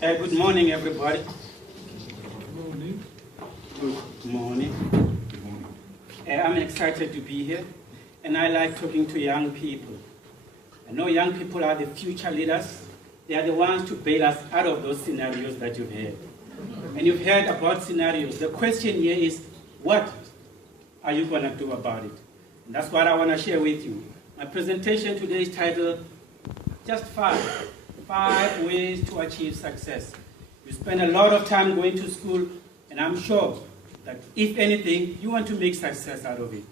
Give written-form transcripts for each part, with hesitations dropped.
Good morning, everybody. Good morning. Good morning. I'm excited to be here, and I like talking to young people. I know young people are the future leaders. They are the ones to bail us out of those scenarios that you've heard. And you've heard about scenarios. The question here is, what are you going to do about it? And that's what I want to share with you. My presentation today is titled, Just Five Ways to Achieve Success. You spend a lot of time going to school, and I'm sure that if anything, you want to make success out of it.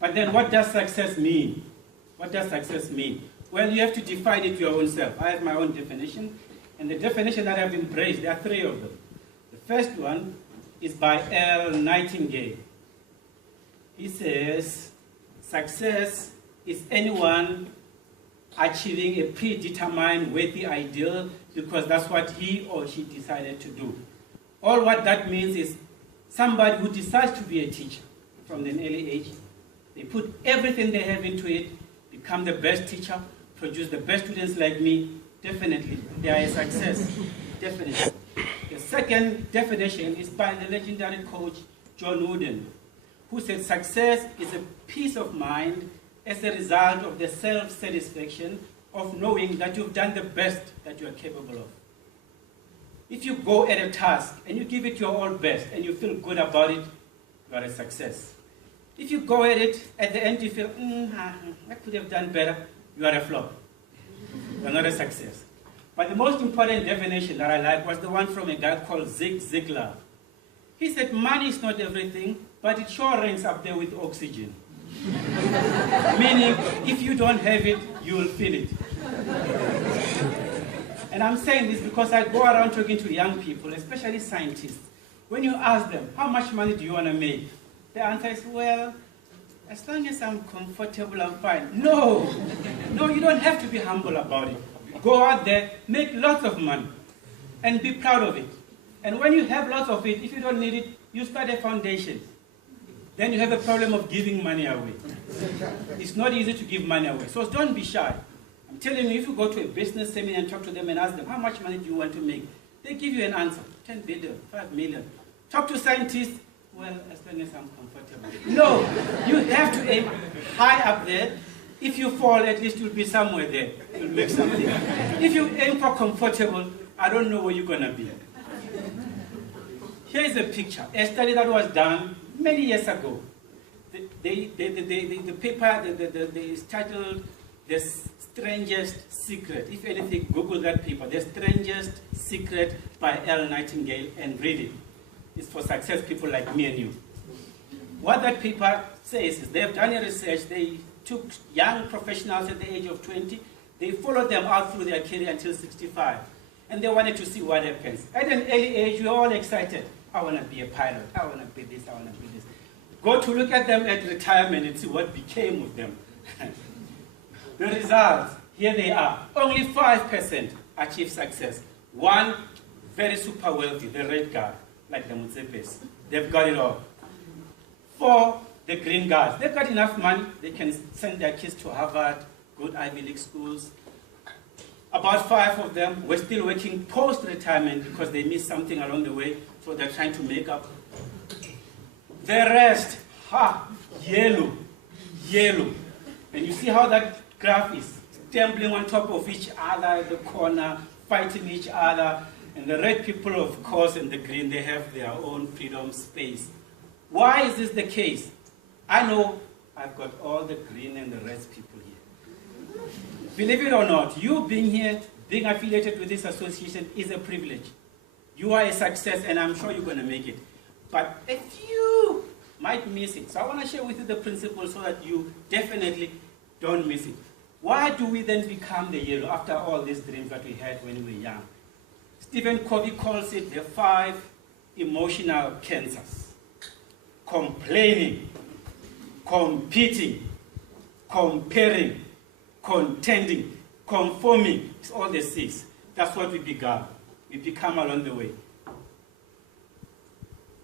But then what does success mean? What does success mean? Well, you have to define it your own self. I have my own definition, and the definition that I've embraced, there are three of them. The first one is by Earl Nightingale. He says, success is anyone achieving a predetermined worthy ideal because that's what he or she decided to do. All what that means is somebody who decides to be a teacher from an early age, they put everything they have into it, become the best teacher, produce the best students like me, definitely they are a success, definitely. The second definition is by the legendary coach John Wooden, who said success is a peace of mind as a result of the self-satisfaction of knowing that you've done the best that you are capable of. If you go at a task and you give it your all best and you feel good about it, you are a success. If you go at it, at the end you feel, I could have done better, you are a flop. You are not a success. But the most important definition that I like was the one from a guy called Zig Ziglar. He said, money is not everything, but it sure ranks up there with oxygen. Meaning, if you don't have it, you will feel it. And I'm saying this because I go around talking to young people, especially scientists. When you ask them, how much money do you want to make? The answer is, well, as long as I'm comfortable, I'm fine. No, you don't have to be humble about it. Go out there, make lots of money, and be proud of it. And when you have lots of it, if you don't need it, you start a foundation. Then you have a problem of giving money away. It's not easy to give money away. So don't be shy. I'm telling you, if you go to a business seminar and talk to them and ask them, how much money do you want to make? They give you an answer, 10 billion, 5 million. Talk to scientists, well, as long as I'm comfortable. No, you have to aim high up there. If you fall, at least you'll be somewhere there. You'll make something. If you aim for comfortable, I don't know where you're going to be. Here's a picture, a study that was done many years ago. The paper is titled The Strangest Secret. If anything, Google that paper, The Strangest Secret by Earl Nightingale, and read it. It's for success people like me and you. What that paper says is they've done a research. They took young professionals at the age of 20. They followed them out through their career until 65. And they wanted to see what happens. At an early age, we're all excited. I want to be a pilot. I want to be this. I want to be this. Go to look at them at retirement and see what became of them. The results, here they are. Only 5% achieve success. One, very super wealthy, the red guy, like the Mutsepes. They've got it all. 4, the green guys. They've got enough money. They can send their kids to Harvard, good Ivy League schools. About 5 of them were still working post-retirement because they missed something along the way, so they're trying to make up. The rest, yellow. And you see how that graph is stumbling on top of each other at the corner, fighting each other. And the red people, of course, and the green, they have their own freedom space. Why is this the case? I know I've got all the green and the red people here. Believe it or not, you being here, being affiliated with this association is a privilege. You are a success, and I'm sure you're going to make it. But a few might miss it. So I want to share with you the principle so that you definitely don't miss it. Why do we then become the yellow after all these dreams that we had when we were young? Stephen Covey calls it the 5 emotional cancers. Complaining, competing, comparing, contending, conforming. It's all the 6. That's what we become. We become along the way.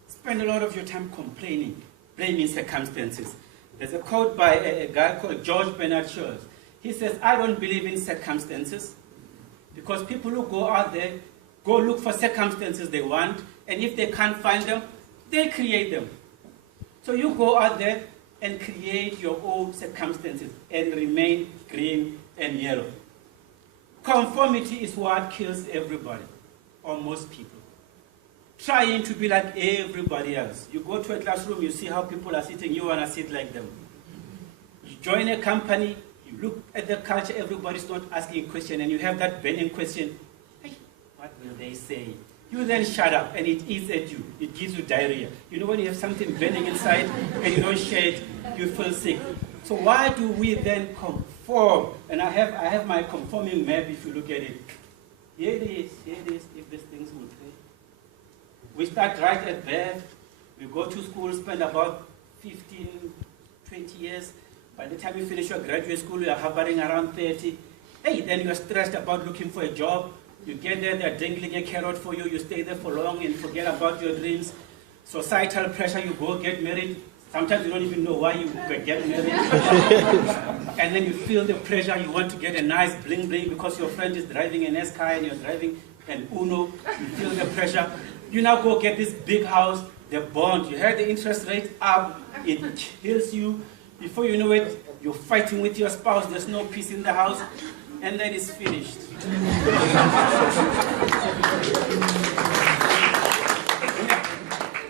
Spend a lot of your time complaining, blaming circumstances. There's a quote by a guy called George Bernard Shaw. He says, I don't believe in circumstances because people who go out there go look for circumstances they want, and if they can't find them, they create them. So you go out there and create your own circumstances and remain green and yellow. Conformity is what kills everybody, or most people. Trying to be like everybody else. You go to a classroom, you see how people are sitting, you want to sit like them. You join a company, you look at the culture, everybody's not asking a question, and you have that burning question, hey, what will they say? You then shut up, and it eats at you. It gives you diarrhea. You know when you have something burning inside, and you don't share it, you feel sick. So why do we then conform? And I have my conforming map, if you look at it. Here it is, if these things will play. We start right at birth. We go to school, spend about 15, 20 years. By the time you finish your graduate school, you are hovering around 30. Hey, then you're stressed about looking for a job. You get there, they're dangling a carrot for you. You stay there for long and forget about your dreams. Societal pressure, you go get married. Sometimes you don't even know why you get married. And then you feel the pressure. You want to get a nice bling bling because your friend is driving an S-car and you're driving an Uno. You feel the pressure. You now go get this big house, the bond. You heard the interest rate up. It kills you. Before you know it, you're fighting with your spouse. There's no peace in the house. And then it's finished.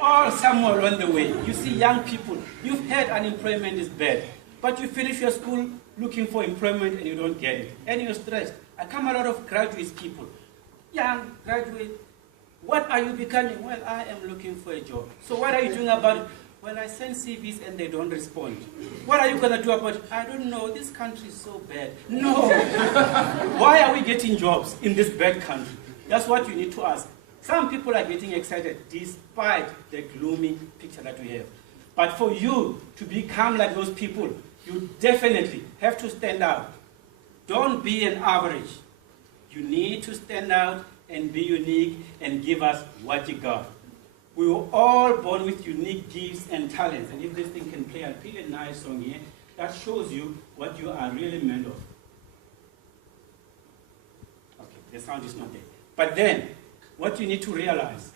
All somewhere along the way. You see young people, you've heard unemployment is bad, but you finish your school looking for employment and you don't get it. And you're stressed. I come a lot of graduate people. Young graduate, what are you becoming? Well, I am looking for a job. So what are you doing about it? Well, I send CVs and they don't respond. What are you going to do about it? I don't know. This country is so bad. No. Why are we getting jobs in this bad country? That's what you need to ask. Some people are getting excited despite the gloomy picture that we have. But for you to become like those people, you definitely have to stand out. Don't be an average. You need to stand out and be unique and give us what you got. We were all born with unique gifts and talents. And if this thing can play, I'll play a nice song here that shows you what you are really made of. Okay, the sound is not there. But then, what you need to realize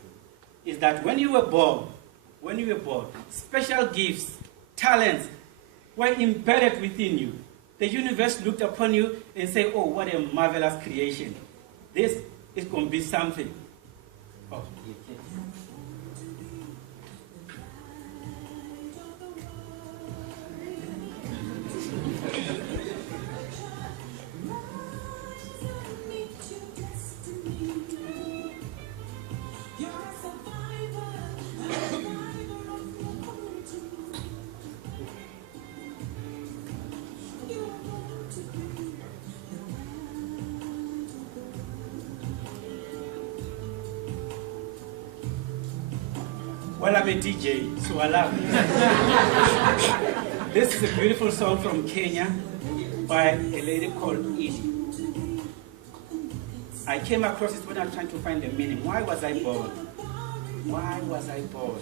is that when you were born, special gifts, talents were embedded within you. The universe looked upon you and said, oh, what a marvelous creation. This is going to be something. Oh, yes. Well, I'm a DJ, so I love it. This is a beautiful song from Kenya by a lady called Edie. I came across it when I was trying to find the meaning. Why was I born? Why was I born?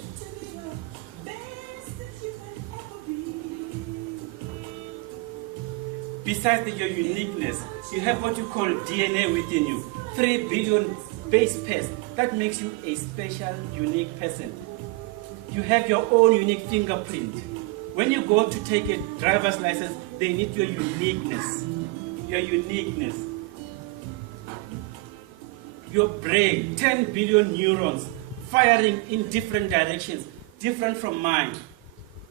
Besides your uniqueness, you have what you call DNA within you. 3 billion base pairs. That makes you a special, unique person. You have your own unique fingerprint. When you go to take a driver's license, they need your uniqueness. Your uniqueness. Your brain, 10 billion neurons firing in different directions, different from mine.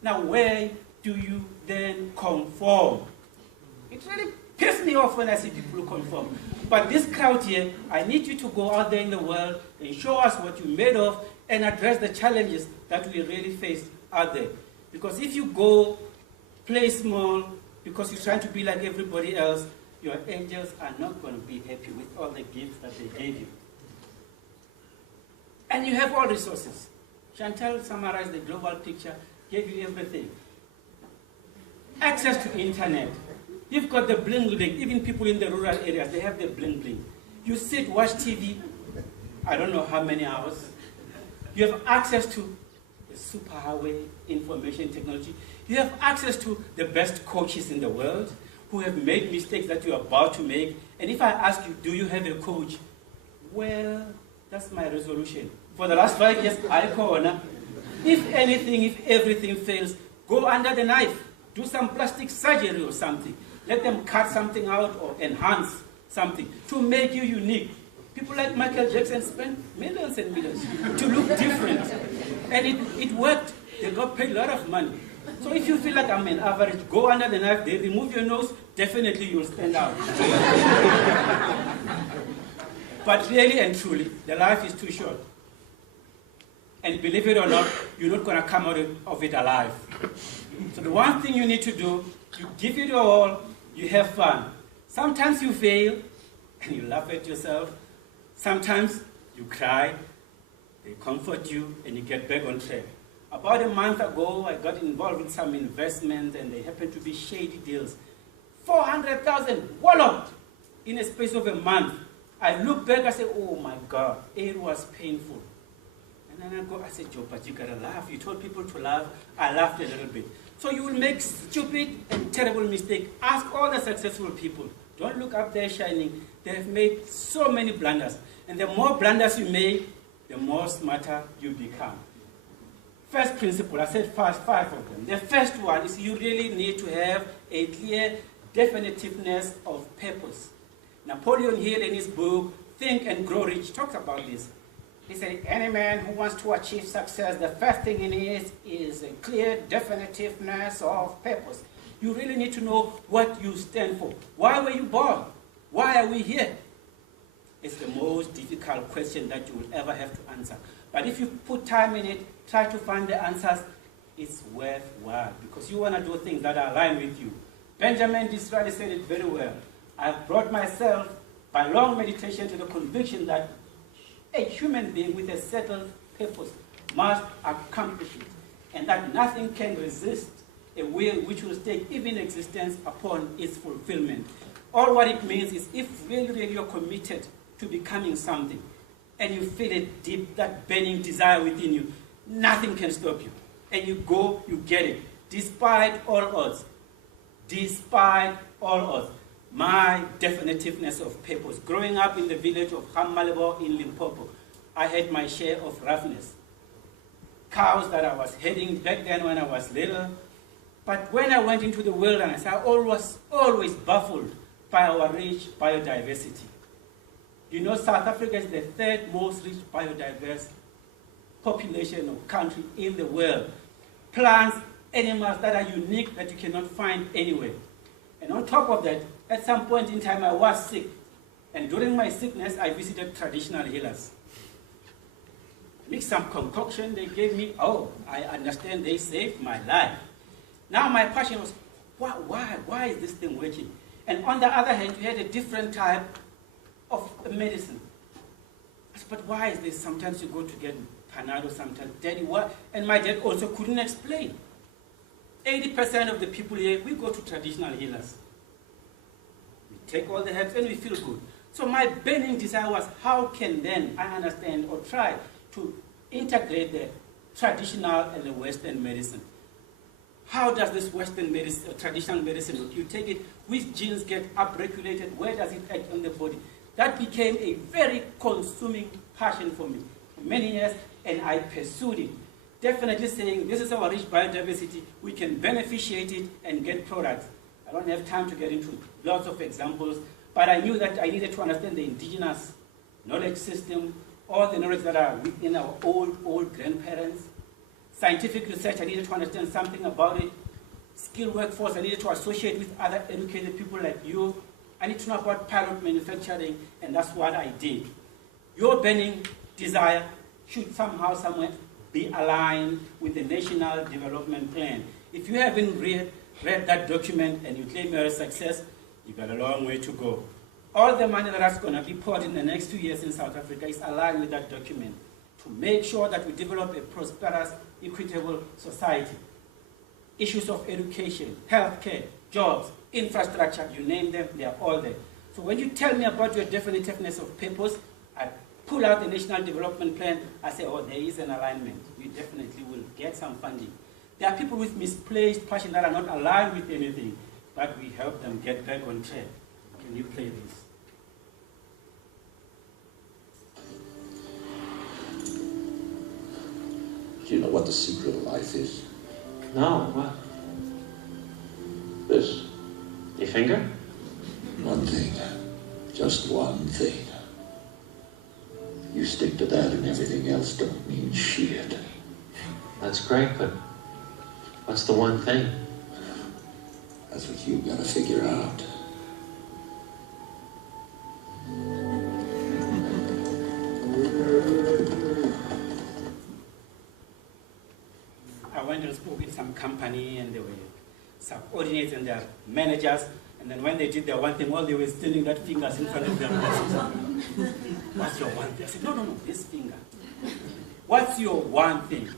Now, where do you then conform? It really pisses me off when I see people who conform. But this crowd here, I need you to go out there in the world and show us what you're made of and address the challenges that we really face out there. Because if you go play small because you're trying to be like everybody else, your angels are not going to be happy with all the gifts that they gave you. And you have all resources. Chantal summarized the global picture, gave you everything. Access to internet. You've got the bling bling. Even people in the rural areas, they have the bling bling. You sit, watch TV, I don't know how many hours. You have access to the superhighway information technology. You have access to the best coaches in the world who have made mistakes that you're about to make. And if I ask you, do you have a coach? Well, That's my resolution. For the last 5 years, I corner. If anything, if everything fails, go under the knife. Do some plastic surgery or something. Let them cut something out or enhance something to make you unique. People like Michael Jackson spent millions and millions to look different. And it worked. They got paid a lot of money. So if you feel like I'm an average, go under the knife, they remove your nose, definitely you'll stand out. But really and truly, the life is too short. And believe it or not, you're not going to come out of it alive. So the one thing you need to do, you give it your all, you have fun. Sometimes you fail, and you laugh at yourself. Sometimes you cry, they comfort you, and you get back on track. About a month ago, I got involved in some investment, and they happened to be shady deals. 400,000 walloped in a space of a month. I look back, I say, oh my God, it was painful. And then I said, Joe, but you gotta laugh. You told people to laugh. I laughed a little bit. So you will make stupid and terrible mistakes. Ask all the successful people. Don't look up there shining. They have made so many blunders. And the more blunders you make, the more smarter you become. First principle, I said five of them. The first one is you really need to have a clear definitiveness of purpose. Napoleon Hill, in his book, Think and Grow Rich, talks about this. He said, any man who wants to achieve success, the first thing he needs is a clear definitiveness of purpose. You really need to know what you stand for. Why were you born? Why are we here? It's the most difficult question that you will ever have to answer. But if you put time in it, try to find the answers, it's worthwhile because you want to do things that are aligned with you. Benjamin Disraeli said it very well. I've brought myself by long meditation to the conviction that a human being with a settled purpose must accomplish it, and that nothing can resist a will which will take even existence upon its fulfillment. All what it means is if really you're committed to becoming something, and you feel it deep, that burning desire within you, nothing can stop you. And you go, you get it, despite all odds. Despite all odds. My definitiveness of purpose. Growing up in the village of Hammalebo in Limpopo, I had my share of roughness. Cows that I was heading back then when I was little. But when I went into the wilderness, I was always baffled by our rich biodiversity. You know, South Africa is the third most rich biodiverse population or country in the world. Plants, animals that are unique that you cannot find anywhere. And on top of that, at some point in time I was sick. And during my sickness, I visited traditional healers. Mixed some concoction they gave me. Oh, I understand they saved my life. Now my passion was, why is this thing working? And on the other hand, you had a different type of medicine. I said, but why is this? Sometimes you go to get Panado, sometimes Daddy, what? And my dad also couldn't explain. 80% of the people here, we go to traditional healers. We take all the herbs and we feel good. So my burning desire was, how can then I understand or try to integrate the traditional and the Western medicine? How does this Western medicine, traditional medicine work? You take it, which genes get upregulated, where does it act on the body? That became a very consuming passion for me for many years, and I pursued it. Definitely saying, this is our rich biodiversity, we can beneficiate it and get products. I don't have time to get into lots of examples, but I knew that I needed to understand the indigenous knowledge system, all the knowledge that are within our old grandparents. Scientific research, I needed to understand something about it. Skilled workforce, I needed to associate with other educated people like you. I need to know about pilot manufacturing, and that's what I did. Your burning desire should somehow, somewhere, be aligned with the National Development Plan. If you haven't read that document and you claim you're a success, you've got a long way to go. All the money that's going to be poured in the next 2 years in South Africa is aligned with that document to make sure that we develop a prosperous, equitable society. Issues of education, healthcare, jobs, infrastructure, you name them, they are all there. So when you tell me about your definitiveness of purpose, I pull out the National Development Plan, I say, oh, there is an alignment. You definitely will get some funding. There are people with misplaced passion that are not aligned with anything, but we help them get back on track. Can you play this? you know what the secret of life is? No, what? This. Your finger? One thing. Just one thing. You stick to that and everything else don't mean shit. That's great, but what's the one thing? That's what you gotta figure out. I went and spoke with some company, and they were subordinates and their managers, and then when they did their one thing, all they were stealing that fingers in front of them. What's your one thing? I said, no, this finger. What's your one thing?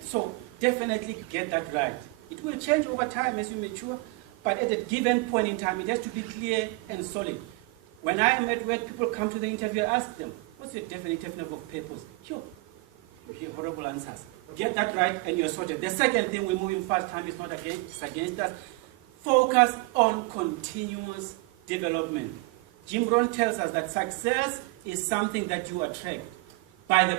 So definitely get that right. It will change over time as you mature, but at a given point in time, it has to be clear and solid. When I am at work, people come to the interview, I ask them, what's your definition of purpose? Sure. You hear horrible answers. Get that right and you're sorted. The second thing, we're moving fast, time is not against, it's against us. Focus on continuous development. Jim Rohn tells us that success is something that you attract by the